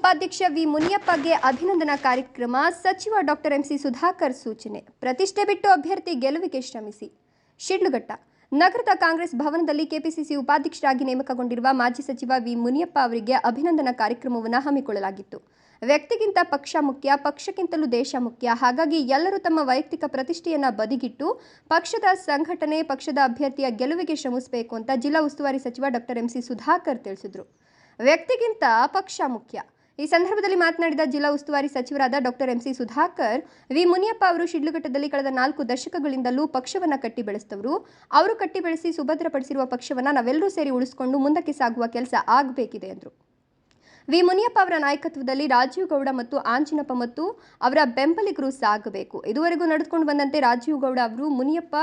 ಉಪಾಧ್ಯಕ್ಷ ವಿ ಮುನಿಯಪ್ಪಗೆ ಅಭಿನಂದನಾ ಕಾರ್ಯಕ್ರಮ. ಸಚಿವ ಡಾಕ್ಟರ್ ಎಂಸಿ ಸುಧಾಕರ್ ಸೂಚನೆ. ಪ್ರತಿಷ್ಠೆ ಬಿಟ್ಟು ಅಭ್ಯರ್ಥಿ ಗೆಲುವಿಗೆ ಶ್ರಮಿಸಿ. ಶಿಡ್ಲಘಟ್ಟ ನಗರದ ಕಾಂಗ್ರೆಸ್ ಭವನದಲ್ಲಿ ಕೆಪಿಸಿಸಿ ಉಪಾಧ್ಯಕ್ಷರಾಗಿ ನೇಮಕಗೊಂಡಿರುವ ಮಾಜಿ ಸಚಿವ ವಿ ಮುನಿಯಪ್ಪ ಅವರಿಗೆ ಅಭಿನಂದನಾ ಕಾರ್ಯಕ್ರಮವನ್ನು ಹಮ್ಮಿಕೊಳ್ಳಲಾಗಿತ್ತು. ವ್ಯಕ್ತಿಗಿಂತ ಪಕ್ಷ ಮುಖ್ಯ, ಪಕ್ಷಕ್ಕಿಂತಲೂ ದೇಶ ಮುಖ್ಯ. ಹಾಗಾಗಿ ಎಲ್ಲರೂ ತಮ್ಮ ವೈಯಕ್ತಿಕ ಪ್ರತಿಷ್ಠೆಯನ್ನು ಬದಿಗಿಟ್ಟು ಪಕ್ಷದ ಸಂಘಟನೆ, ಪಕ್ಷದ ಅಭ್ಯರ್ಥಿಯ ಗೆಲುವಿಗೆ ಶ್ರಮಿಸಬೇಕು ಅಂತ ಜಿಲ್ಲಾ ಉಸ್ತುವಾರಿ ಸಚಿವ ಡಾಕ್ಟರ್ ಎಂಸಿ ಸುಧಾಕರ್ ತಿಳಿಸಿದರು. ವ್ಯಕ್ತಿಗಿಂತ ಪಕ್ಷ ಮುಖ್ಯ. ಈ ಸಂದರ್ಭದಲ್ಲಿ ಮಾತನಾಡಿದ ಜಿಲ್ಲಾ ಉಸ್ತುವಾರಿ ಸಚಿವರಾದ doctor M C Sudhakar, V Muniyappa ಅವರು ಶಿಡ್ಲಘಟ್ಟದಲ್ಲಿ ಕಳೆದ 4 ದಶಕಗಳಿಂದಲೂ ಪಕ್ಷವನ್ನು ಕಟ್ಟಿ ಬೆಳೆಸಿದವರು. ಅವರು ಕಟ್ಟಿ ಬೆಳೆಸಿ ಸುಭದ್ರಪಡಿಸಿರುವ ಪಕ್ಷವನ್ನು ನಾವೆಲ್ಲರೂ ಸೇರಿ ಉಳಿಸಿಕೊಂಡು ಮುಂದಕ್ಕೆ ಸಾಗುವ ಕೆಲಸ ಆಗಬೇಕಿದೆ ಎಂದರು. ವಿ ಮುನಿಯಪ್ಪ ಅವರ ನಾಯಕತ್ವದಲ್ಲಿ ರಾಜೀವ್ ಗೌಡ ಮತ್ತು ಆಂಜಿನಪ್ಪ ಮತ್ತು ಅವರ ಬೆಂಬಲಿಗರು ಸಾಗಬೇಕು. ಇದುವರೆಗೂ ನಡೆದುಕೊಂಡು ಬಂದಂತೆ ರಾಜೀವ್ ಗೌಡ ಅವರು ಮುನಿಯಪ್ಪ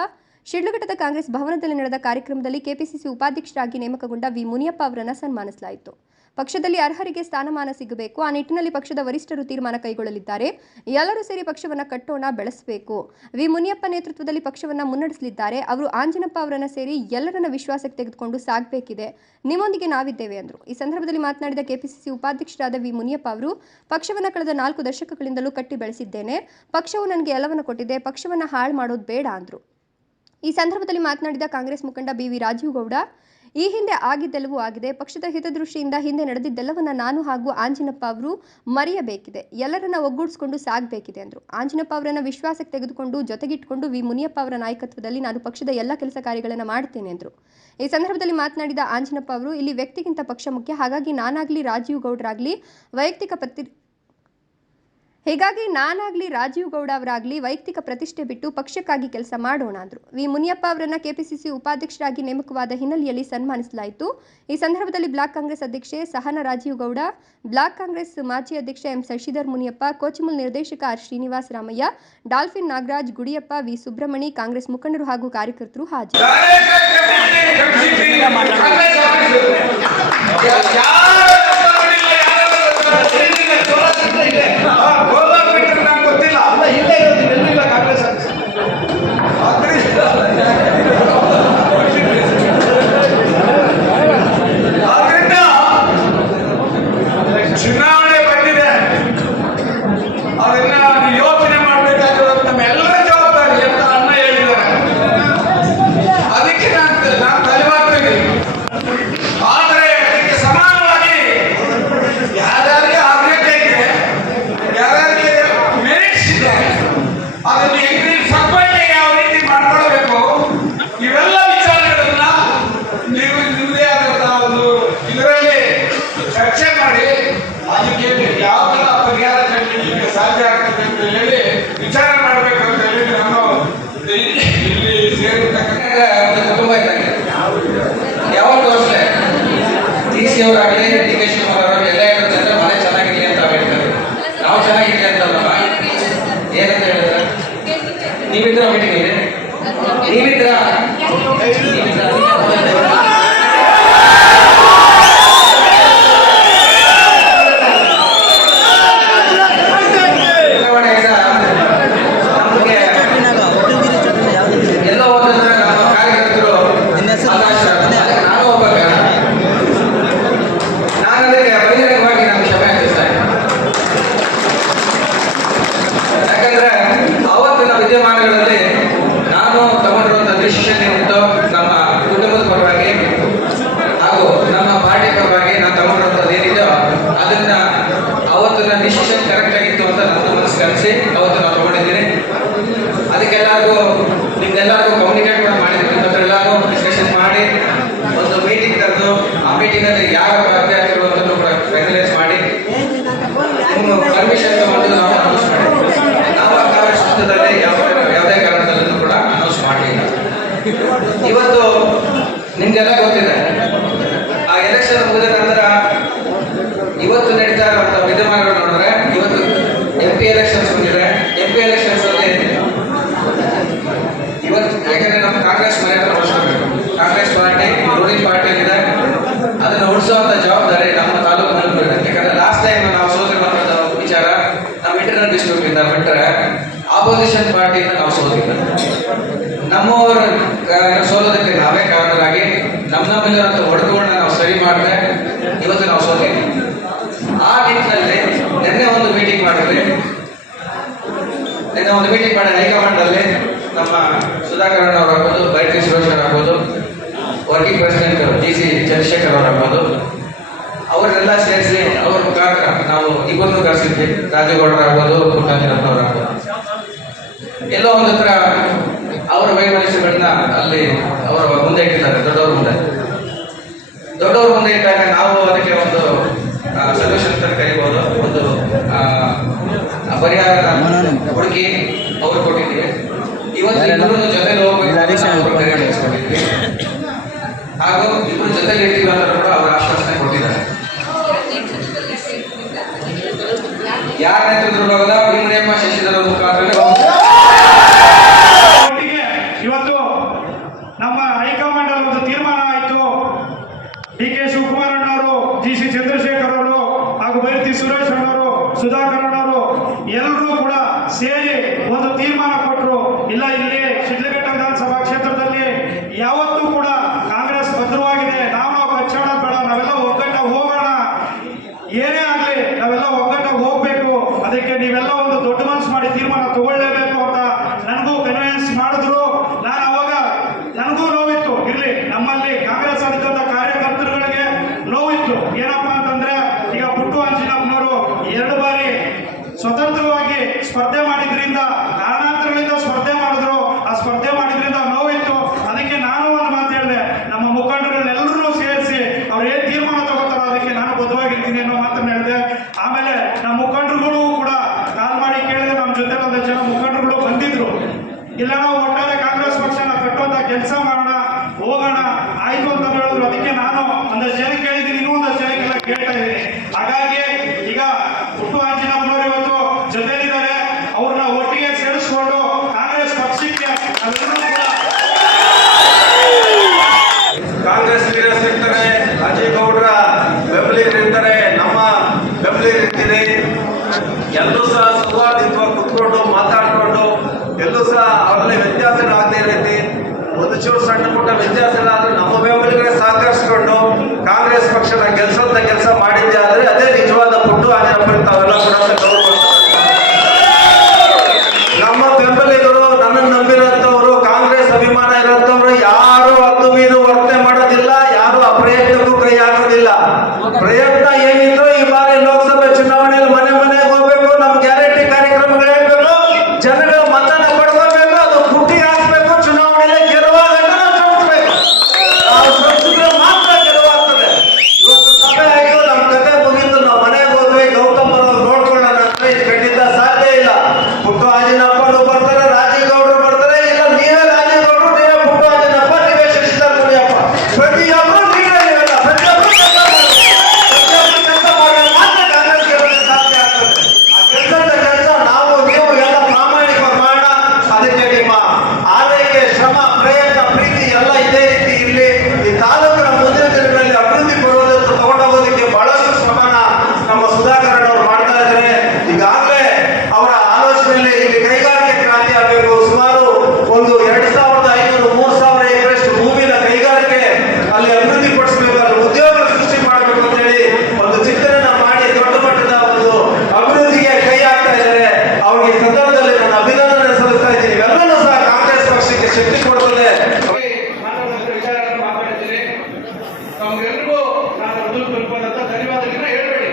ಶಿಡ್ಲಘಟ್ಟದ ಕಾಂಗ್ರೆಸ್ ಭವನದಲ್ಲಿ ನಡೆದ ಕಾರ್ಯಕ್ರಮದಲ್ಲಿ ಕೆಪಿಸಿಸಿ ಉಪಾಧ್ಯಕ್ಷರಾಗಿ ನೇಮಕಗೊಂಡ ವಿ ಮುನಿಯಪ್ಪ ಅವರನ್ನು ಸನ್ಮಾನಿಸಲಾಯಿತು. ಪಕ್ಷದಲ್ಲಿ ಅರ್ಹರಿಗೆ ಸ್ಥಾನಮಾನ ಸಿಗಬೇಕು. ಆ ನಿಟ್ಟಿನಲ್ಲಿ ಪಕ್ಷದ ವರಿಷ್ಠರು ತೀರ್ಮಾನ ಕೈಗೊಳ್ಳಲಿದ್ದಾರೆ. ಎಲ್ಲರೂ ಸೇರಿ ಪಕ್ಷವನ್ನು ಕಟ್ಟೋಣ, ಬೆಳೆಸಬೇಕು. ವಿ ಮುನಿಯಪ್ಪ ನೇತೃತ್ವದಲ್ಲಿ ಪಕ್ಷವನ್ನು ಮುನ್ನಡೆಸಲಿದ್ದಾರೆ. ಅವರು ಆಂಜನಪ್ಪ ಅವರನ್ನು ಸೇರಿ ಎಲ್ಲರನ್ನ ವಿಶ್ವಾಸಕ್ಕೆ ತೆಗೆದುಕೊಂಡು ಸಾಗಬೇಕಿದೆ. ನಿಮ್ಮೊಂದಿಗೆ ನಾವಿದ್ದೇವೆ ಎಂದರು. ಈ ಸಂದರ್ಭದಲ್ಲಿ ಮಾತನಾಡಿದ ಕೆಪಿಸಿಸಿ ಉಪಾಧ್ಯಕ್ಷರಾದ ವಿ ಮುನಿಯಪ್ಪ ಅವರು, ಪಕ್ಷವನ್ನು ಕಳೆದ 4 ದಶಕಗಳಿಂದಲೂ ಕಟ್ಟಿ ಬೆಳೆಸಿದ್ದೇನೆ. ಪಕ್ಷವು ನನಗೆ ಎಲ್ಲವನ್ನು ಕೊಟ್ಟಿದೆ. ಪಕ್ಷವನ್ನು ಹಾಳು ಮಾಡೋದು ಬೇಡ ಅಂದರು. ಈ ಸಂದರ್ಭದಲ್ಲಿ ಮಾತನಾಡಿದ ಕಾಂಗ್ರೆಸ್ ಮುಖಂಡ ಬಿ.ವಿ. ರಾಜೀವ್ ಗೌಡ, ಈ ಹಿಂದೆ ಆಗಿದ್ದೆಲ್ಲವೂ ಆಗಿದೆ. ಪಕ್ಷದ ಹಿತದೃಷ್ಟಿಯಿಂದ ಹಿಂದೆ ನಡೆದಿದ್ದೆಲ್ಲವನ್ನ ನಾನು ಹಾಗೂ ಆಂಜಿನಪ್ಪ ಅವರು ಮರೆಯಬೇಕಿದೆ. ಎಲ್ಲರನ್ನ ಒಗ್ಗೂಡಿಸಿಕೊಂಡು ಸಾಗಬೇಕಿದೆ ಎಂದರು. ಆಂಜಿನಪ್ಪ ಅವರನ್ನು ವಿಶ್ವಾಸಕ್ಕೆ ತೆಗೆದುಕೊಂಡು ಜೊತೆಗಿಟ್ಟುಕೊಂಡು ವಿ ಮುನಿಯಪ್ಪ ಅವರ ನಾಯಕತ್ವದಲ್ಲಿ ನಾನು ಪಕ್ಷದ ಎಲ್ಲ ಕೆಲಸ ಕಾರ್ಯಗಳನ್ನು ಮಾಡ್ತೇನೆ ಎಂದರು. ಈ ಸಂದರ್ಭದಲ್ಲಿ ಮಾತನಾಡಿದ ಆಂಜಿನಪ್ಪ ಅವರು, ಇಲ್ಲಿ ವ್ಯಕ್ತಿಗಿಂತ ಪಕ್ಷ ಮುಖ್ಯ. ಹಾಗಾಗಿ ನಾನಾಗಲಿ ರಾಜೀವ್ ಗೌಡ ಅವರಾಗಲಿ ವೈಯಕ್ತಿಕ ಪ್ರತಿಷ್ಠೆ ಬಿಟ್ಟು ಪಕ್ಷಕ್ಕಾಗಿ ಕೆಲಸ ಮಾಡೋಣ ಅಂದರು. ವಿ ಮುನಿಯಪ್ಪ ಅವರನ್ನು ಕೆಪಿಸಿಸಿ ಉಪಾಧ್ಯಕ್ಷರಾಗಿ ನೇಮಕವಾದ ಹಿನ್ನೆಲೆಯಲ್ಲಿ ಸನ್ಮಾನಿಸಲಾಯಿತು. ಈ ಸಂದರ್ಭದಲ್ಲಿ ಬ್ಲಾಕ್ ಕಾಂಗ್ರೆಸ್ ಅಧ್ಯಕ್ಷೆ ಸಹನಾ ರಾಜೀವ್ ಗೌಡ, ಬ್ಲಾಕ್ ಕಾಂಗ್ರೆಸ್ ಮಾಜಿ ಅಧ್ಯಕ್ಷ ಎಂ ಶಶಿಧರ್ ಮುನಿಯಪ್ಪ, ಕೋಚಿಮುಲ್ ನಿರ್ದೇಶಕ R Srinivasa Ramaiah, Dolphin Nagaraj, Gudiyappa, V Subramani, Congress ಮುಖಂಡರು ಹಾಗೂ ಕಾರ್ಯಕರ್ತರು ಹಾಜರು. ಚುನಾವಣೆ ಬಂದಿದೆ, ಅದನ್ನ ಯೋಚನೆ ಮಾಡಬೇಕಾಗಿರೋದು ನಮ್ಮೆಲ್ಲರ ಜವಾಬ್ದಾರಿ ಅಂತ ಅಣ್ಣ ಹೇಳಿದ್ದಾರೆ. ಅದಕ್ಕೆ ನಾನು ತಲೆಮಾಡ್ತೀನಿ. ಆದರೆ ಅದಕ್ಕೆ ಸಮಾನವಾಗಿ ಯಾರ್ಯಾರಿಗೆ ಅರ್ಹತೆ ಇದೆ, ಯಾರ್ಯಾರಿಗೆ ಮೆರಿಟ್ಸ್ ಇದೆ, ಅದನ್ನು ಹೆಂಗೆ ಸದ್ಬಳಕೆ ಯಾವ ರೀತಿ ಮಾಡ್ಕೊಳ್ಬೇಕು, ಇವೆಲ್ಲ ವಿಚಾರಗಳನ್ನ ನೀವು ನಿಮ್ಮದೇ ಆದಂತಹ ಒಂದು ಇದರಲ್ಲಿ ಚರ್ಚೆ ಮಾಡಿ ಅದಕ್ಕೆ ಯಾವ ತರ ಪರಿಹಾರ ಕಂಡುಹಿಡಿಯಲಿಕ್ಕೆ ಸಾಧ್ಯ ಆಗ್ತದೆ ಅಂತ ಹೇಳಿ ವಿಚಾರ ಮಾಡಬೇಕು ಅಂತ ಹೇಳಿ ನಾನು ಇಲ್ಲಿ ಸೇರಿರ್ತಕ್ಕಂಥ ಕುಟುಂಬ ಇದ್ದಂಗೆ ಯಾವತ್ತೂ ಅಷ್ಟೇ ಸಿ ಅವರಾಗಲಿ ಡಿ ಕೆ ಶಿವಕುಮಾರ್ ಅವರಾಗಲಿ ಎಲ್ಲ ಹೇಳಿದ್ರೆ ಮನೆ ಚೆನ್ನಾಗಿರ್ಲಿ ಅಂತ ಹೇಳ್ತಾರೆ. ನಾವು ಚೆನ್ನಾಗಿರ್ಲಿ ಅಂತಲ್ವ ಏನಂತ ಹೇಳಿದ್ರೆ ನೀವಿದ್ರ ಮೀಟಿಂಗ್ ನೀವಿದ್ರ ವಿದ್ಯಮಾನಗಳಲ್ಲಿ ನಾನು ತಗೊಂಡಿರುವಂತಹ ಡಿಸಿಷನ್ ಏನಿತ್ತು ನಮ್ಮ ಕುಟುಂಬದ ಪರವಾಗಿ ಹಾಗೂ ನಮ್ಮ ಪಾರ್ಟಿ ಪರವಾಗಿ ನಾನು ತಗೊಂಡಿರುವಂಥದ್ದು ಏನಿದೆ ಅದನ್ನ ಅವತ್ತಿನ ಡಿಸಿಷನ್ ಕರೆಕ್ಟ್ ಆಗಿತ್ತು ಅಂತ ನನ್ನ ಮನಸ್ಸಿಗೆ ಅನಿಸಿ ಅವತ್ತು ನಾವು ತಗೊಂಡಿದ್ದೀನಿ. ಅದಕ್ಕೆಲ್ಲರಿಗೂ ನಿಮ್ಗೆಲ್ಲರಿಗೂ ಕಮ್ಯುನಿಕೇಟ್ ಕೂಡ ಮಾಡಿದ್ದೀನಿ. ಎಲ್ಲರೂ ಡಿಸ್ಕಷನ್ ಮಾಡಿ ಒಂದು ಮೀಟಿಂಗ್ ಕರೆದು ಆ ಮೀಟಿಂಗಲ್ಲಿ ಯಾರ ಅಭ್ಯರ್ಥಿಗಳು ಅಂತ ಕೂಡ ಫೈನಲೈಸ್ ಮಾಡಿ ಪರ್ಮಿಷನ್ ತಗೊಂಡು ನಾವು ಅನೌನ್ಸ್ ಮಾಡಿದ್ವಿ. ನಾವು ಆ ಕಾರ್ಯಕ್ಷೇತ್ರದಲ್ಲಿ ಯಾವುದೇ ಕಾರಣದಲ್ಲೂ ಕೂಡ ಅನೌನ್ಸ್ ಮಾಡಲಿಲ್ಲ. ಇವತ್ತು ನಿಮ್ಗೆಲ್ಲ ಗೊತ್ತಿದೆ, ಆ ಎಲೆಕ್ಷನ್ ಮುಗಿದ ನಂತರ ಇವತ್ತು ನಡೀತಾ ಇರುವಂತಹ ವಿದ್ಯಮಾನಗಳು ನೋಡಿದ್ರೆ ಇವತ್ತು MP ಎಲೆಕ್ಷನ್ಸ್ ಬಂದಿದೆ. MP ಎಲೆಕ್ಷನ್ಸ್ ಅಲ್ಲಿ ಇವತ್ತು ಯಾಕಂದ್ರೆ ನಮ್ಮ ಕಾಂಗ್ರೆಸ್ ಮನೆಯನ್ನು ಉಳಿಸಬೇಕು. ಕಾಂಗ್ರೆಸ್ ಪಾರ್ಟಿ ರೂಲಿಂಗ್ ಪಾರ್ಟಿ ಇದೆ, ಅದನ್ನು ಉಳಿಸುವಂತ ಜವಾಬ್ದಾರಿ ನಮ್ಮ ತಾಲೂಕಿನಲ್ಲಿ ಇದೆ. ಯಾಕಂದ್ರೆ ಲಾಸ್ಟ್ ಟೈಮ್ ನಾವು ಸೋತಿರುವಂತ ವಿಚಾರ ನಮ್ಮ ಇಂಟರ್ನಲ್ ಡಿಸ್ಪ್ಯೂಟ್ ಇಂದ ಬಿಟ್ಟರೆ ಆಪೋಸಿಷನ್ ಪಾರ್ಟಿಯಿಂದ ನಾವು ಸೋತಿಲ್ಲ. ನಮ್ಮವರು ಸೋಲೋದಕ್ಕೆ ನಾವೇ ಕಾರಣರಾಗಿ ನಮ್ಮಲ್ಲಿರುವಂಥ ಒಡಕುಗಳನ್ನ ನಾವು ಸರಿ ಮಾಡಿದ್ರೆ ಇವತ್ತು ನಾವು ಸೋತಿದ್ದೀವಿ. ಆ ನಿಟ್ಟಿನಲ್ಲಿ ಇನ್ನು ಒಂದು ಮೀಟಿಂಗ್ ಮಾಡಿ ಹೈಕಮಾಂಡ್ ಅಲ್ಲಿ ನಮ್ಮ ಸುಧಾಕರ್ ಅವರು ಆಗ್ಬೋದು, ಬೈಟಿ ಸುರೇಶ್ ಅವರು ಆಗ್ಬೋದು, ವರ್ಕಿಂಗ್ ಪ್ರೆಸಿಡೆಂಟ್ GC ಚಂದ್ರಶೇಖರ್ ಅವರು ಆಗ್ಬೋದು, ಅವರೆಲ್ಲ ಸೇರಿಸಿ ಅವ್ರ ಮುಖಾಂತರ ನಾವು ಇಬ್ಬರನ್ನು ಕರೆಸಿದ್ವಿ. ರಾಜೇಗೌಡರು ಆಗ್ಬೋದು, ಪುಟ್ಟಂಜನಪ್ಪ ಅವರು ಆಗ್ಬೋದು. ಎಲ್ಲೋ ಒಂದು ಹತ್ರ ಅವರ ವೈಮನಸ್ಸುಗಳನ್ನ ಅಲ್ಲಿ ಅವರ ಮುಂದೆ ಇಟ್ಟಿದ್ದಾರೆ, ದೊಡ್ಡವ್ರ ಮುಂದೆ ಇಟ್ಟಾಗ ನಾವು ಅದಕ್ಕೆ ಒಂದು ಸೊಲ್ಯೂಷನ್ ಅಂತ ಕರಿಬಹುದು. ಒಂದು ಪರಿಹಾರ ಹುಡುಕಿ ಅವ್ರು ಕೊಟ್ಟಿದ್ದೀವಿ. ಇವತ್ತು ಇಬ್ಬರು ಜೊತೆಲಿ ಹೋಗ್ಬೇಕು ಹಾಗೂ ಇಬ್ಬರು ಜೊತೆಲಿ ಇರ್ತೀವಿ ಅಂತ ಕೂಡ ಅವರು ಆಶ್ವಾಸನೆ ಕೊಟ್ಟಿದ್ದಾರೆ. ಯಾರ ನೇತೃತ್ವದ ಭೀಮರೆಯಪ್ಪ ಶಶಿಧರ ಮುಖಾಂತರ ಇವತ್ತು ನಮ್ಮ ಹೈಕಮಾಂಡ್ ಅಲ್ಲಿ ಒಂದು ತೀರ್ಮಾನ ಆಯಿತು. DK ಶಿವಕುಮಾರ್ ಅಣ್ಣವರು, GC ಚಂದ್ರಶೇಖರ್ ಅವರು ಹಾಗೂ ಬೈರತಿ ಸುರೇಶ್ ಅಣ್ಣವರು, ಸುಧಾಕರ್ ಅಣ್ಣವರು ಎಲ್ಲರೂ ಕೂಡ ಸೇರಿ ಒಂದು ತೀರ್ಮಾನ ಕೊಟ್ಟರು. ಇಲ್ಲ, ಇಲ್ಲಿ ಶಿಡ್ಲಘಟ್ಟ ವಿಧಾನಸಭಾ ಕ್ಷೇತ್ರದಲ್ಲಿ ಯಾವತ್ತೂ ಕೂಡ ಕಾಂಗ್ರೆಸ್ ಭದ್ರವಾಗಿದೆ. ನಾವು ಕಚ್ಚಾಡ ಬೇಡ, ನಾವೆಲ್ಲ ಒಗ್ಗಟ್ಟಾಗಿ ಹೋಗೋಣ. ಏನೇ ಆಗಲಿ ನಾವೆಲ್ಲ ಒಗ್ಗಟ್ಟಾಗಿ ಹೋಗ್ಬೇಕು. ಅದಕ್ಕೆ ನೀವೆಲ್ಲ ಒಂದು ದೊಡ್ಡ ಮನಸ್ಸು ಮಾಡಿ ತೀರ್ಮಾನ ತಗೊಳ್ಳೇಬೇಕು ಅಂತ ನನಗೂ ಕನ್ವಿನ್ಸ್ ಮಾಡಿದ್ರು. ನಾನು ಅವಾಗ ನನಗೂ ನೋವಿತ್ತು. ಇರ್ಲಿ, ನಮ್ಮಲ್ಲಿ ಕಾಂಗ್ರೆಸ್ ಅಧಿಕೃತ ಕಾರ್ಯಕರ್ತರುಗಳಿಗೆ ನೋವಿತ್ತು. ಏನಪ್ಪಾ ಅಂತಂದ್ರೆ, ಈಗ ಪುಟ್ಟು ಅಂಜನಪ್ಪನವರು 2 ಬಾರಿ ಸ್ವತಂತ್ರವಾಗಿ ಸ್ಪರ್ಧೆ ಮಾಡಿದ್ರಿಂದ, ಕಾರಣಾಂತರಗಳಿಂದ ಸ್ಪರ್ಧೆ ಮಾಡಿದ್ರು. ಆ ಸ್ಪರ್ಧೆ ಮಾಡಿದ್ರಿಂದ ನೋವಿತ್ತು. ಅದಕ್ಕೆ ನಾನು ಒಂದು ಮಾತು ಹೇಳಿದೆ, ನಮ್ಮ ಮುಖಂಡರನ್ನೆಲ್ಲರೂ ಸೇರಿಸಿ ಅವ್ರು ಏನ್ ತೀರ್ಮಾನ ತಗೋತಾರೋ ಅದಕ್ಕೆ ನಾನು ಬದ್ಧವಾಗಿರ್ತೀನಿ ಅನ್ನೋ ಮಾತನ್ನ ಹೇಳಿದೆ. ಆಮೇಲೆ ನಮ್ಮ ಮುಖಂಡರುಗಳು ಕೂಡ ಕಾಲ್ ಮಾಡಿ ಕೇಳಿದೆ. ನಮ್ಮ ಜೊತೆ ಒಂದಷ್ಟು ಜನ ಮುಖಂಡರುಗಳು ಬಂದಿದ್ರು. ಇಲ್ಲ, ನಾವು ಒಟ್ಟಾರೆ ಕಾಂಗ್ರೆಸ್ ಪಕ್ಷನ ಕಟ್ಟುವಂತ ಕೆಲಸ ಮಾಡೋಣ, ಹೋಗೋಣ, ಆಯ್ತು ಅಂತ ಹೇಳಿದ್ರು. ಅದಕ್ಕೆ ನಾನು ಒಂದಷ್ಟು ಜನ ಕೇಳಿದ್ದೀನಿ, ಇನ್ನೂ ಒಂದಷ್ಟು ಜನಕ್ಕೆಲ್ಲ ಕೇಳ್ತಾ ಇದ್ದೀನಿ. ಹಾಗಾಗಿ ಈಗ ಪುಟ್ಟು ಆಂಜನಪ್ಪನವರು ಇವತ್ತು ಜೊತೆಲಿದ್ದಾರೆ. ಅವ್ರನ್ನ ಒಟ್ಟಿಗೆ ಸೇರಿಸ್ಕೊಂಡು ಕಾಂಗ್ರೆಸ್ ಪಕ್ಷಕ್ಕೆ ನಾವೆಲ್ಲರೂ ಕೂಡ ಕಾಂಗ್ರೆಸ್ ಲೀಡರ್ಸ್ ಇರ್ತಾರೆ, ರಾಜೇಗೌಡರ ಬೆಂಬಲಿಗರಿರ್ತಾರೆ, ನಮ್ಮ ಬೆಂಬಲಿಗರಿರ್ತೀರಿ. ಎಲ್ಲರೂ ಸಹ ಸೌಹಾರ್ದಯುತವಾಗಿ ಕುತ್ಕೊಂಡು ಮಾತಾಡ್ಕೊಂಡು ಎಲ್ಲೂ ಸಹ ಅವರಲ್ಲಿ ವ್ಯತ್ಯಾಸಗಳಾಗದೇ ರೀತಿ ಒಂದು ಚೂರು ಸಣ್ಣ ಪುಟ್ಟ ವ್ಯತ್ಯಾಸಗಳಾದ್ರೂ ನಮ್ಮ ಬೆಂಬಲಿಗರಿಗೆ ಸಹಕರಿಸಿಕೊಂಡು ಕಾಂಗ್ರೆಸ್ ಪಕ್ಷನ ಗೆಲ್ಸೋಂತ ಕೆಲಸ ಮಾಡಿದ್ದೆ ಆದ್ರೆ ಅದೇ ನಿಜವಾದ ಪುಟ್ಟು ಆಂಜನಪ್ಪ. ತಾವೆಲ್ಲ ಕೂಡ ನಮ್ಮ ಬೆಂಬಲಿಗರು, ನನ್ನನ್ನು ನಂಬಿರೋಂಥವ್ರು, ಕಾಂಗ್ರೆಸ್ ಅಭಿಮಾನ ಇರೋಂಥವ್ರು ಯಾರು ಹತ್ತು ಮೀರು ವರ್ತನೆ ಮಾಡೋದಿಲ್ಲ, ಯಾರು ಆ ಪ್ರಯತ್ನಕ್ಕೂ ಕೈ ಹಾಕೋದಿಲ್ಲ. ಪ್ರಯತ್ನ ಏನಿದ್ರು ಈ ಬಾರಿ ಲೋಕಸಭೆ ಚುನಾವಣೆಯಲ್ಲಿ ಮನೆ ಮನೆಗೆ ಹೋಗ್ಬೇಕು, ನಮ್ಮ ಗ್ಯಾರಂಟಿ ಕಾರ್ಯಕ್ರಮಗಳು ಹೇಳ್ಬೇಕು, ಜನಗಳ ಮತನ ಪಡ್ಕೋಬೇಕು, ಅದು ಪುಟ್ಟಿ ಹಾಕ್ಬೇಕು, ಚುನಾವಣೆಯಲ್ಲಿ ಗೆಲುವಾಗ ನಾವು ಸೋತಿದ್ರೆ ಮಾತ್ರ ಗೆಲುವಾಗ್ತದೆ. ಇವತ್ತು ಸಭೆ ಆಯ್ತು, ನಮ್ಮ ಕತೆ ಮುಗಿದು ನಾವು ಮನೆಗೆ ಹೋದ್ವಿ, ಗೌತಮ್ ಅವರು ನೋಡ್ಕೊಳ್ಳೋಣ ಅಂದ್ರೆ ಇದು ಖಂಡಿತ ಸಾಧ್ಯ ಇಲ್ಲ. ಪುಟ್ಟು ಆಂಜನಪ್ಪರು ಬರ್ತಾರೆ, ರಾಜೇಗೌಡರು ಬರ್ತಾರೆ. ಇಲ್ಲ, ನೀವೇ ರಾಜೇಗೌಡರು, ನೀವೇ ಪುಟ್ಟು ಆಂಜನಪ್ಪ, ನೀವೇ ಶಶಿಧರ್ ಮುನಿಯಪ್ಪ, ಪ್ರತಿಯೊಬ್ಬರು ನೀವೆಲ್ಲ ಪ್ರತಿಯೊಬ್ಬರು ಕೆಲಸ ಮಾಡಿದ್ರೆ ಮಾತ್ರ ಕಾಂಗ್ರೆಸ್ ಗೆಲ್ಲೋಕೆ ಸಾಧ್ಯ ಆಗ್ತದೆ. ಆ ಕೆಲಸ ನಾವು ನೀವು ಎಲ್ಲ ಪ್ರಾಮಾಣಿಕವಾಗಿ ಮಾಡೋಣ. ಅದಕ್ಕೆ ನಿಮ್ಮ ಆರೈಕೆ, ಶ್ರಮ, ಪ್ರಯತ್ನ, ಪ್ರೀತಿ ಎಲ್ಲ ಇದೇ ರೀತಿ ಇರಲಿ. ಈ ತಾಲೂಕಿನ ಮುಂದಿನ ದಿನಗಳಲ್ಲಿ ಅಭಿವೃದ್ಧಿ ಬರುವುದನ್ನು ತಗೊಂಡೋಗೋದಕ್ಕೆ ಬಹಳಷ್ಟು ಶ್ರಮನ ನಮ್ಮ ಸುಧಾಕರ್ ಅವರು ಮಾಡ್ತಾ ಇದ್ದಾರೆ. ಈಗಾಗಲೇ ಅವರ ಆಲೋಚನೆಯಲ್ಲಿ ಇಲ್ಲಿ ಕೈಗಾರಿಕೆ ಕ್ರಾಂತಿ ಆಗಬೇಕು. ಸುಮಾರು ಒಂದು 2500-3000 ಎಕರೆಷ್ಟು ಭೂಮಿನ ಕೈಗಾರಿಕೆ ಅಲ್ಲಿ ಅಭಿವೃದ್ಧಿ ಪಡಿಸಬೇಕು, ಅಲ್ಲಿ ಉದ್ಯೋಗ ಸೃಷ್ಟಿ ಮಾಡಬೇಕು ಅಂತ ಹೇಳಿ ಒಂದು ಚಿಂತನೆಯನ್ನ ಮಾಡಿ ದೊಡ್ಡ ಮಟ್ಟದ ಒಂದು ಅಭಿವೃದ್ಧಿಗೆ ಕೈ ಹಾಕ್ತಾ ಇದ್ದಾರೆ. ಅವ್ರಿಗೆ ಈ ಸಂದರ್ಭದಲ್ಲಿ ನಾನು ಅಭಿನಂದನೆ ಸಲ್ಲಿಸ್ತಾ ಇದ್ದೀನಿ. ಇವೆಲ್ಲವೂ ಸಹ ಕಾಂಗ್ರೆಸ್ ಪಕ್ಷಕ್ಕೆ ಶಕ್ತಿ ಕೊಡ್ತದೆ. ವಿಚಾರವನ್ನು ಮಾತಾಡಿದ್ದೀನಿ. ನಮ್ಗೆಲ್ರಿಗೂ ನಾನು ಹೃದಯಪೂರ್ವಕವಾದಂತ ಧನ್ಯವಾದಗಳನ್ನ ಹೇಳ್ಬೇಡಿ.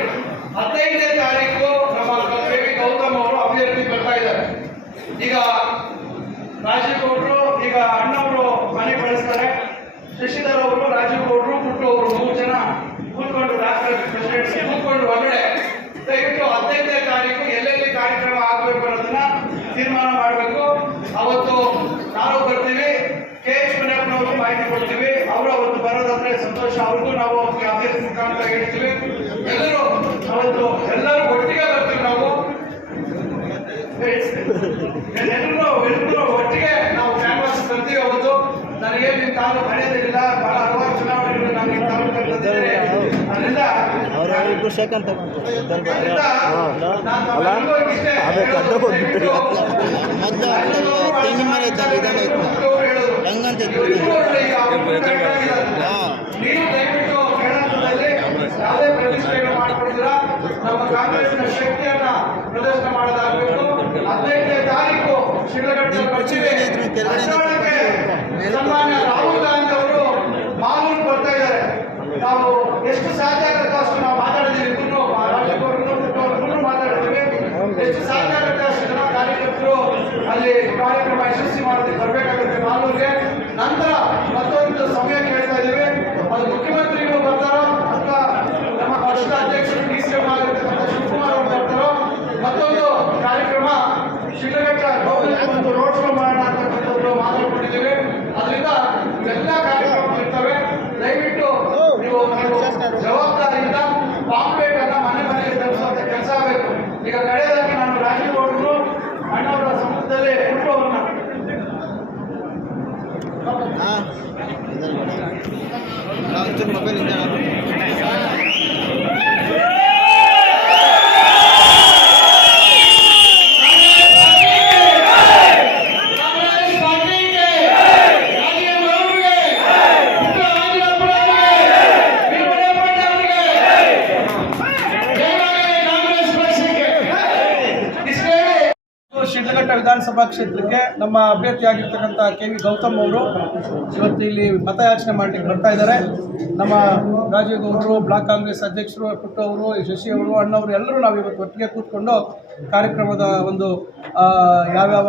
15ನೇ ತಾರೀಕು ನಮ್ಮ KV ಗೌತಮ್ ಅವರು ಅಭ್ಯರ್ಥಿ ಬರ್ತಾ ಇದ್ದಾರೆ. ಈಗ ರಾಜೇಗೌಡರು, ಈಗ ಅಣ್ಣವರು ಮನೆ ಬಳಸ್ತಾರೆ. ಶಶಿಧರ್ ಅವರು, ರಾಜೇಗೌಡರು, ಪುಟ್ಟು ಅವರು 3 ಜನ ಕೂತ್ಕೊಂಡು ರಾಷ್ಟ್ರ ಪ್ರೆಸಿಡೆಂಟ್ ಕೂತ್ಕೊಂಡು ಹೊರಗಡೆ ದಯವಿಟ್ಟು 15ನೇ ತಾರೀಕು ಎಲ್ಲೆಲ್ಲಿ ಕಾರ್ಯಕ್ರಮ ಆಗಬೇಕು ಅನ್ನೋದನ್ನ ತೀರ್ಮಾನ ಮಾಡಬೇಕು. ಅವತ್ತು ನಾವು ಬರ್ತೀವಿ, KH ಮುನಿಯಪ್ಪನವರು ಮಾಹಿತಿ ಕೊಡ್ತೀವಿ. ಅವರು ಅವತ್ತು ಬರೋದಂದ್ರೆ ಸಂತೋಷ. ಅವ್ರಿಗೂ ನಾವು ಅಭ್ಯರ್ಥಿ ಮುಖಾಂತರ ಹೇಳ್ತೀವಿ. ಎಲ್ಲರೂ ಅವತ್ತು ಎಲ್ಲರೂ ಒಟ್ಟಿಗೆ ಬರ್ತೀವಿ. ನಾವು ಎಲ್ಲರೂ ಒಟ್ಟಿಗೆ ನಾವು ಕ್ಯಾನ್ವಾಸ್ ಬರ್ತೀವಿ. ಅವತ್ತು ನನಗೆ ನಿಮ್ಮ ತಾಲೂಕು ಹಳೆಯದಿಲ್ಲ, ಬಹಳ ಹಲವಾರು ಚುನಾವಣೆಗಳು ನಾನು ನಿಮ್ಮ ತಾಲೂಕಲ್ಲಿ ಬಂದಿದ್ದೇನೆ. ಅದರಿಂದ ನೀವು ದಯವಿಟ್ಟು ಕೇಳಂತದಲ್ಲಿ ಯಾವುದೇ ಪ್ರತಿಷ್ಠೆಗಳು ಮಾಡಿಕೊಡ್ತೀರಾ, ನಮ್ಮ ಕಾಂಗ್ರೆಸ್ನ ಶಕ್ತಿಯನ್ನ ಪ್ರದರ್ಶನ ಮಾಡೋದಾಗಬೇಕು. 15ನೇ ತಾರೀಕು ಅಷ್ಟರೊಳಗೆ ಸನ್ಮಾನ್ಯ ರಾಹುಲ್ ಗಾಂಧಿ ಅವರು ಮಾಲೂರು ಬರ್ತಾ ಇದ್ದಾರೆ. ನಾವು ಎಷ್ಟು ಸಾಧ್ಯ ಆಗುತ್ತೆ ಅಷ್ಟು ನಾವು ಮಾತಾಡಿದ್ದೀವಿ, ರಾಜ್ಯಗಳು ಮಾತಾಡಿದ್ದೀವಿ. ಎಷ್ಟು ಸಾಧ್ಯ ಆಗುತ್ತೆ ಅಷ್ಟು ಜನ ಕಾರ್ಯಕರ್ತರು ಅಲ್ಲಿ ಕಾರ್ಯಕ್ರಮ ಯಶಸ್ವಿ ಮಾಡೋದಕ್ಕೆ ಬರಬೇಕಾಗುತ್ತೆ ಮಾಲೂರಿಗೆ. ನಂತರ ಮತ್ತೊಂದು ಸಮಯ ಕೇಳ್ತಾ ಇದ್ದೀವಿ, ಅದು ಮುಖ್ಯಮಂತ್ರಿಗಳು ಬರ್ತಾರೋ ಅಥವಾ ನಮ್ಮ ಪಕ್ಷದ ಅಧ್ಯಕ್ಷರು ಡಿ.ಸಿ.ಎಂ ಆಗಿರ್ತಕ್ಕಂಥ ಶಿವಕುಮಾರ್ ಅವರು ಬರ್ತಾರೋ, ಮತ್ತೊಂದು ಕಾರ್ಯಕ್ರಮ ಶಿಡ್ಲಘಟ್ಟ ಒಂದು ರೋಡ್ ಶೋ ಮಾಡೋಣ ಅಂತಕ್ಕಂಥದ್ದು ಮಾತಾಡ್ಕೊಂಡಿದ್ದೀವಿ. ಅದರಿಂದ ಇವೆಲ್ಲ ಕಾರ್ಯಕ್ರಮಗಳು ಇರ್ತವೆ. ದಯವಿಟ್ಟು ನೀವು ಜವಾಬ್ದಾರಿಯಿಂದ ಪಾಂಪ್ಲೇಟ್ ಅನ್ನ ಮನೆ ಮನೆಗೆ ತಲುಪಿಸುವಂತ ಕೆಲಸ ಆಗಬೇಕು. ಈಗ ಕಳೆದಾಗಿ ನಾನು ರಾಜೀವ್ ಗೌಡರು ಅಣ್ಣವರ ಸಮ್ಮುಖದಲ್ಲಿ ಹುಟ್ಟುವವನ್ನ ಶಿಡ್ಲಘಟ್ಟ ವಿಧಾನಸಭಾ ಕ್ಷೇತ್ರಕ್ಕೆ ನಮ್ಮ ಅಭ್ಯರ್ಥಿಯಾಗಿರ್ತಕ್ಕಂಥ ಕೆ.ವಿ. ಗೌತಮ್ ಅವರು ಇವತ್ತು ಇಲ್ಲಿ ಮತಯಾಚನೆ ಮಾಡಲಿಕ್ಕೆ ಬರ್ತಾ ಇದ್ದಾರೆ. ನಮ್ಮ ರಾಜೀವ್ ಗೌಡರು, ಬ್ಲಾಕ್ ಕಾಂಗ್ರೆಸ್ ಅಧ್ಯಕ್ಷರು, ಪುಟ್ಟು ಅವರು, ಶಶಿ ಅವರು, ಅಣ್ಣವರು ಎಲ್ಲರೂ ನಾವು ಇವತ್ತು ಒಟ್ಟಿಗೆ ಕೂತ್ಕೊಂಡು ಕಾರ್ಯಕ್ರಮದ ಒಂದು ಯಾವ್ಯಾವ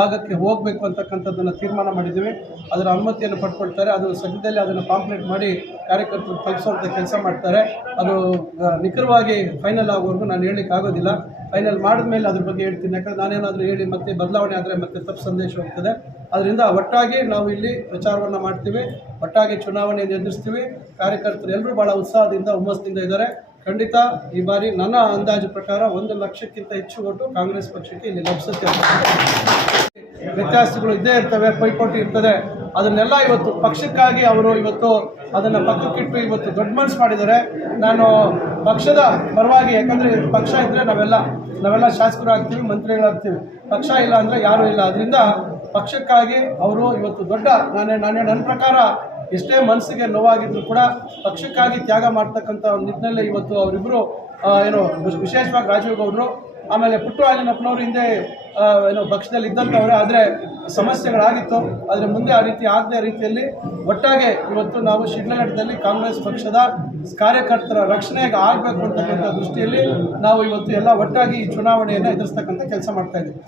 ಭಾಗಕ್ಕೆ ಹೋಗಬೇಕು ಅಂತಕ್ಕಂಥದ್ದನ್ನು ತೀರ್ಮಾನ ಮಾಡಿದ್ದೀವಿ. ಅದರ ಅನುಮತಿಯನ್ನು ಪಡ್ಕೊಳ್ತಾರೆ. ಅದು ಸದ್ಯದಲ್ಲಿ ಅದನ್ನು ಪಾಂಪ್ಲೇಟ್ ಮಾಡಿ ಕಾರ್ಯಕರ್ತರು ತಲುಪಿಸುವಂಥ ಕೆಲಸ ಮಾಡ್ತಾರೆ. ಅದು ನಿಖರವಾಗಿ ಫೈನಲ್ ಆಗೋವರೆಗೂ ನಾನು ಹೇಳಲಿಕ್ಕೆ ಆಗೋದಿಲ್ಲ. ಫೈನಲ್ ಮಾಡಿದ ಮೇಲೆ ಅದ್ರ ಬಗ್ಗೆ ಹೇಳ್ತೀನಿ. ಯಾಕಂದರೆ ನಾನೇನಾದರೂ ಹೇಳಿ ಮತ್ತೆ ಬದಲಾವಣೆ ಆದರೆ ಮತ್ತೆ ತಪ್ಪು ಸಂದೇಶ ಹೋಗ್ತದೆ. ಅದರಿಂದ ಒಟ್ಟಾಗಿ ನಾವು ಇಲ್ಲಿ ಪ್ರಚಾರವನ್ನು ಮಾಡ್ತೀವಿ, ಒಟ್ಟಾಗಿ ಚುನಾವಣೆಯನ್ನು ಎದುರಿಸ್ತೀವಿ. ಕಾರ್ಯಕರ್ತರು ಎಲ್ಲರೂ ಭಾಳ ಉತ್ಸಾಹದಿಂದ ಹುಮ್ಮಸ್ಸಿನಿಂದ ಇದ್ದಾರೆ. ಖಂಡಿತ ಈ ಬಾರಿ ನನ್ನ ಅಂದಾಜು ಪ್ರಕಾರ 1 ಲಕ್ಷಕ್ಕಿಂತ ಹೆಚ್ಚು ಓಟು ಕಾಂಗ್ರೆಸ್ ಪಕ್ಷಕ್ಕೆ ಇಲ್ಲಿ ಲಭಿಸುತ್ತೆ. ವ್ಯತ್ಯಾಸಗಳು ಇದ್ದೇ ಇರ್ತವೆ, ಪೈಪೋಟಿ ಇರ್ತದೆ. ಅದನ್ನೆಲ್ಲ ಇವತ್ತು ಪಕ್ಷಕ್ಕಾಗಿ ಅವರು ಇವತ್ತು ಅದನ್ನು ಪಕ್ಕಕ್ಕಿಟ್ಟು ಇವತ್ತು ದೊಡ್ಡ ಮನಸ್ಸು ಮಾಡಿದ್ದಾರೆ. ನಾನು ಪಕ್ಷದ ಪರವಾಗಿ, ಯಾಕಂದರೆ ಪಕ್ಷ ಇದ್ದರೆ ನಾವೆಲ್ಲ ಶಾಸಕರು ಆಗ್ತೀವಿ, ಮಂತ್ರಿಗಳಾಗ್ತೀವಿ. ಪಕ್ಷ ಇಲ್ಲ ಅಂದರೆ ಯಾರೂ ಇಲ್ಲ. ಅದರಿಂದ ಪಕ್ಷಕ್ಕಾಗಿ ಅವರು ಇವತ್ತು ದೊಡ್ಡ ನನ್ನ ಪ್ರಕಾರ ಎಷ್ಟೇ ಮನಸ್ಸಿಗೆ ನೋವಾಗಿದ್ರು ಕೂಡ ಪಕ್ಷಕ್ಕಾಗಿ ತ್ಯಾಗ ಮಾಡ್ತಕ್ಕಂಥ ಒಂದು ನಿಟ್ಟಿನಲ್ಲಿ ಇವತ್ತು ಅವರಿಬ್ಬರು ವಿಶೇಷವಾಗಿ ರಾಜೀವ್ ಗೌಡರು, ಆಮೇಲೆ ಪುಟ್ಟು ಆಂಜನಪ್ಪನವರು ಹಿಂದೆ ಪಕ್ಷದಲ್ಲಿ ಇದ್ದಂಥವ್ರೆ. ಆದರೆ ಸಮಸ್ಯೆಗಳಾಗಿತ್ತು. ಆದರೆ ಮುಂದೆ ಆ ರೀತಿ ಆಗದೆ ರೀತಿಯಲ್ಲಿ ಒಟ್ಟಾಗೆ ಇವತ್ತು ನಾವು ಶಿಡ್ಲಘಟ್ಟದಲ್ಲಿ ಕಾಂಗ್ರೆಸ್ ಪಕ್ಷದ ಕಾರ್ಯಕರ್ತರ ರಕ್ಷಣೆಗೆ ಆಗಬೇಕು ಅಂತಕ್ಕಂಥ ದೃಷ್ಟಿಯಲ್ಲಿ ನಾವು ಇವತ್ತು ಎಲ್ಲ ಒಟ್ಟಾಗಿ ಈ ಚುನಾವಣೆಯನ್ನು ಎದುರಿಸ್ತಕ್ಕಂಥ ಕೆಲಸ ಮಾಡ್ತಾ ಇದ್ದೀವಿ.